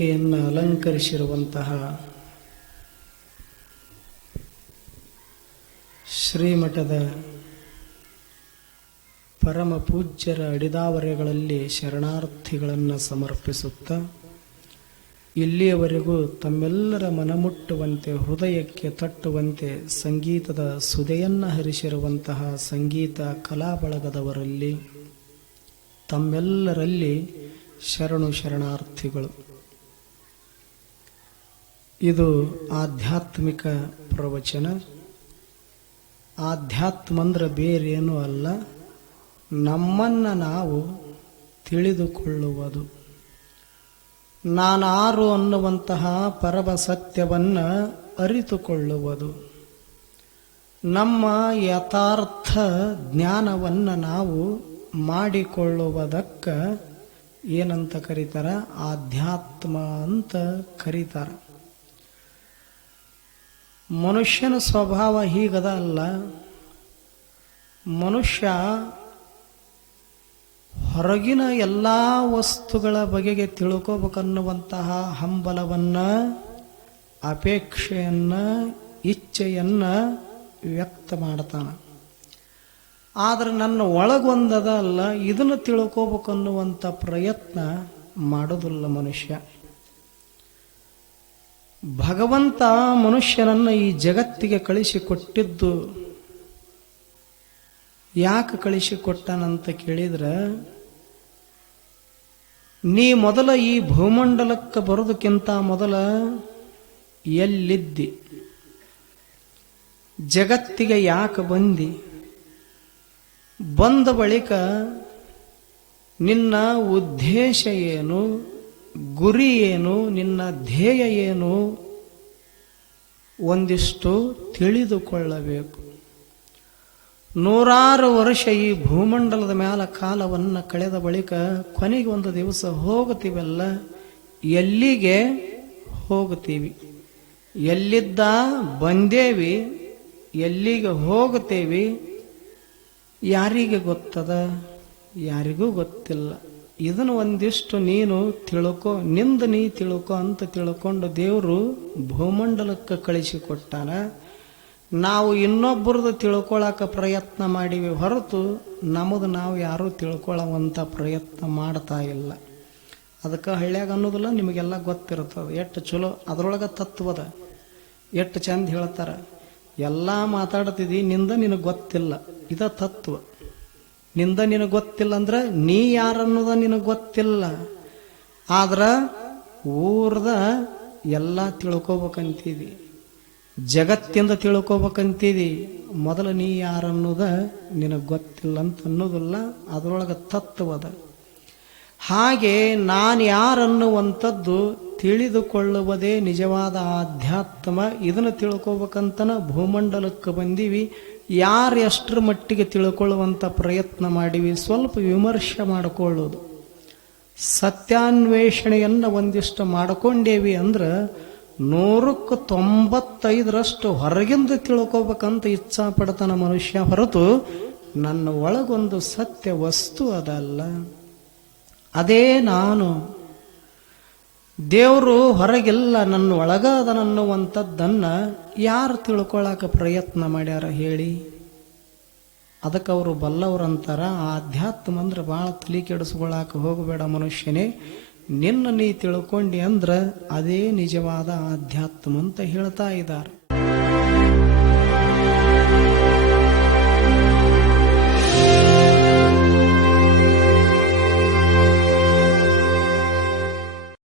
ವೇದಿಕೆಯನ್ನು ಅಲಂಕರಿಸಿರುವಂತಹ ಶ್ರೀಮಠದ ಪರಮ ಪೂಜ್ಯರ ಅಡಿದಾವರೆಗಳಲ್ಲಿ ಶರಣಾರ್ಥಿಗಳನ್ನು ಸಮರ್ಪಿಸುತ್ತಾ, ಇಲ್ಲಿಯವರೆಗೂ ತಮ್ಮೆಲ್ಲರ ಮನಮುಟ್ಟುವಂತೆ ಹೃದಯಕ್ಕೆ ತಟ್ಟುವಂತೆ ಸಂಗೀತದ ಸುದೆಯನ್ನು ಹರಿಸಿರುವಂತಹ ಸಂಗೀತ ಕಲಾ ಬಳಗದವರಲ್ಲಿ ತಮ್ಮೆಲ್ಲರಲ್ಲಿ ಶರಣಾರ್ಥಿಗಳು. ಇದು ಆಧ್ಯಾತ್ಮಿಕ ಪ್ರವಚನ. ಆಧ್ಯಾತ್ಮ ಅಂದ್ರೆ ಬೇರೇನೂ ಅಲ್ಲ, ನಮ್ಮನ್ನು ನಾವು ತಿಳಿದುಕೊಳ್ಳುವುದು. ನಾನಾರು ಅನ್ನುವಂತಹ ಪರಮ ಸತ್ಯವನ್ನು ಅರಿತುಕೊಳ್ಳುವುದು. ನಮ್ಮ ಯಥಾರ್ಥ ಜ್ಞಾನವನ್ನು ನಾವು ಮಾಡಿಕೊಳ್ಳುವುದಕ್ಕೆ ಏನಂತ ಕರೀತಾರ? ಆಧ್ಯಾತ್ಮ ಅಂತ ಕರೀತಾರ. ಮನುಷ್ಯನ ಸ್ವಭಾವ ಹೀಗದ ಅಲ್ಲ. ಮನುಷ್ಯ ಹೊರಗಿನ ಎಲ್ಲ ವಸ್ತುಗಳ ಬಗೆಗೆ ತಿಳ್ಕೋಬೇಕನ್ನುವಂತಹ ಹಂಬಲವನ್ನು, ಅಪೇಕ್ಷೆಯನ್ನು, ಇಚ್ಛೆಯನ್ನು ವ್ಯಕ್ತ ಮಾಡ್ತಾನೆ. ಆದರೆ ನನ್ನ ಒಳಗೊಂದದ ಅಲ್ಲ, ಇದನ್ನು ತಿಳ್ಕೋಬೇಕನ್ನುವಂಥ ಪ್ರಯತ್ನ ಮಾಡೋದಿಲ್ಲ ಮನುಷ್ಯ. ಭಗವಂತ ಮನುಷ್ಯನನ್ನು ಈ ಜಗತ್ತಿಗೆ ಕಳಿಸಿಕೊಟ್ಟಿದ್ದು ಯಾಕೆ ಕಳಿಸಿಕೊಟ್ಟನಂತ ಕೇಳಿದ್ರೆ, ನೀ ಮೊದಲ ಈ ಭೂಮಂಡಲಕ್ಕೆ ಬರೋದಕ್ಕಿಂತ ಮೊದಲ ಎಲ್ಲಿದ್ದಿ? ಜಗತ್ತಿಗೆ ಯಾಕೆ ಬಂದಿ? ಬಂದ ಬಳಿಕ ನಿನ್ನ ಉದ್ದೇಶ ಏನು, ಗುರಿ ಏನು, ನಿನ್ನ ಧ್ಯೇಯ ಏನು ಒಂದಿಷ್ಟು ತಿಳಿದುಕೊಳ್ಳಬೇಕು. ನೂರಾರು ವರ್ಷ ಈ ಭೂಮಂಡಲದ ಮೇಲೆ ಕಾಲವನ್ನು ಕಳೆದ ಬಳಿಕ ಕೊನೆಗೆ ಒಂದು ದಿವಸ ಹೋಗುತ್ತೀವಲ್ಲ, ಎಲ್ಲಿಗೆ ಹೋಗುತ್ತೀವಿ? ಎಲ್ಲಿದ್ದ ಬಂದೇವಿ, ಎಲ್ಲಿಗೆ ಹೋಗುತ್ತೇವಿ ಯಾರಿಗೆ ಗೊತ್ತದ? ಯಾರಿಗೂ ಗೊತ್ತಿಲ್ಲ. ಇದನ್ನು ಒಂದಿಷ್ಟು ನೀನು ತಿಳ್ಕೊ, ನಿಂದ ನೀ ತಿಳ್ಕೊ ಅಂತ ತಿಳ್ಕೊಂಡು ದೇವರು ಭೂಮಂಡಲಕ್ಕೆ ಕಳಿಸಿಕೊಟ್ಟಾನ. ನಾವು ಇನ್ನೊಬ್ಬರದ್ದು ತಿಳ್ಕೊಳಕ ಪ್ರಯತ್ನ ಮಾಡಿವಿ ಹೊರತು ನಮ್ಮದು ನಾವು ಯಾರೂ ತಿಳ್ಕೊಳ್ಳುವಂಥ ಪ್ರಯತ್ನ ಮಾಡ್ತಾ ಇಲ್ಲ. ಅದಕ್ಕೆ ಹಳ್ಳ್ಯಾಗ ಅನ್ನೋದಿಲ್ಲ, ನಿಮಗೆಲ್ಲ ಗೊತ್ತಿರ್ತದೆ. ಎಷ್ಟು ಚಲೋ ಅದರೊಳಗೆ ತತ್ವದ, ಎಷ್ಟು ಚಂದ ಹೇಳ್ತಾರೆ. ಎಲ್ಲ ಮಾತಾಡ್ತಿದ್ದಿ, ನಿಂದ ನಿನಗೆ ಗೊತ್ತಿಲ್ಲ, ಇದ ತತ್ವ. ನಿಂದ ನಿನಗೆ ಗೊತ್ತಿಲ್ಲ ಅಂದ್ರೆ ನೀ ಯಾರನ್ನೋದ ನಿನಗೆ ಗೊತ್ತಿಲ್ಲ. ಆದ್ರೆ ಊರ್ದ ಎಲ್ಲ ತಿಳ್ಕೊಬೇಕಂತಿದಿ, ಜಗತ್ತಿಂದ ತಿಳ್ಕೊಬೇಕಂತಿದಿ. ಮೊದಲು ನೀ ಯಾರನ್ನೋದ ನಿನಗೆ ಗೊತ್ತಿಲ್ಲ ಅಂತ ಅನ್ನೋದಿಲ್ಲ, ಅದರೊಳಗೆ ತತ್ವದ. ಹಾಗೆ ನಾನು ಯಾರನ್ನುವಂಥದ್ದು ತಿಳಿದುಕೊಳ್ಳುವುದೇ ನಿಜವಾದ ಆಧ್ಯಾತ್ಮ. ಇದನ್ನು ತಿಳ್ಕೊಬೇಕಂತನ ಭೂಮಂಡಲಕ್ಕೆ ಬಂದೀವಿ. ಯಾರು ಎಷ್ಟರ ಮಟ್ಟಿಗೆ ತಿಳ್ಕೊಳ್ಳುವಂಥ ಪ್ರಯತ್ನ ಮಾಡಿವಿ, ಸ್ವಲ್ಪ ವಿಮರ್ಶೆ ಮಾಡಿಕೊಳ್ಳೋದು, ಸತ್ಯಾನ್ವೇಷಣೆಯನ್ನು ಒಂದಿಷ್ಟು ಮಾಡಿಕೊಂಡೇವಿ ಅಂದ್ರೆ 195% ಹೊರಗಿಂದ ತಿಳ್ಕೊಬೇಕಂತ ಇಚ್ಛಾ ಪಡ್ತಾನ ಮನುಷ್ಯ ಹೊರತು ನನ್ನ ಒಳಗೊಂದು ಸತ್ಯ ವಸ್ತು ಅದಲ್ಲ, ಅದೇ ನಾನು. ದೇವರು ಹೊರಗಿಲ್ಲ, ನನ್ನ ಒಳಗದನನ್ನುವಂಥದ್ದನ್ನು ಯಾರು ತಿಳ್ಕೊಳ್ಳಾಕ ಪ್ರಯತ್ನ ಮಾಡ್ಯಾರ ಹೇಳಿ? ಅದಕ್ಕೆ ಅವರು ಬಲ್ಲವರಂತಾರ, ಆಧ್ಯಾತ್ಮ ಅಂದ್ರೆ ಭಾಳ ತಲೆ ಕೆಡಿಸ್ಕೊಳ್ಳಾಕ ಹೋಗಬೇಡ ಮನುಷ್ಯನೇ, ನಿನ್ನ ನೀ ತಿಳ್ಕೊಂಡಿ ಅಂದ್ರೆ ಅದೇ ನಿಜವಾದ ಆಧ್ಯಾತ್ಮ ಅಂತ ಹೇಳ್ತಾ ಇದ್ದಾರೆ.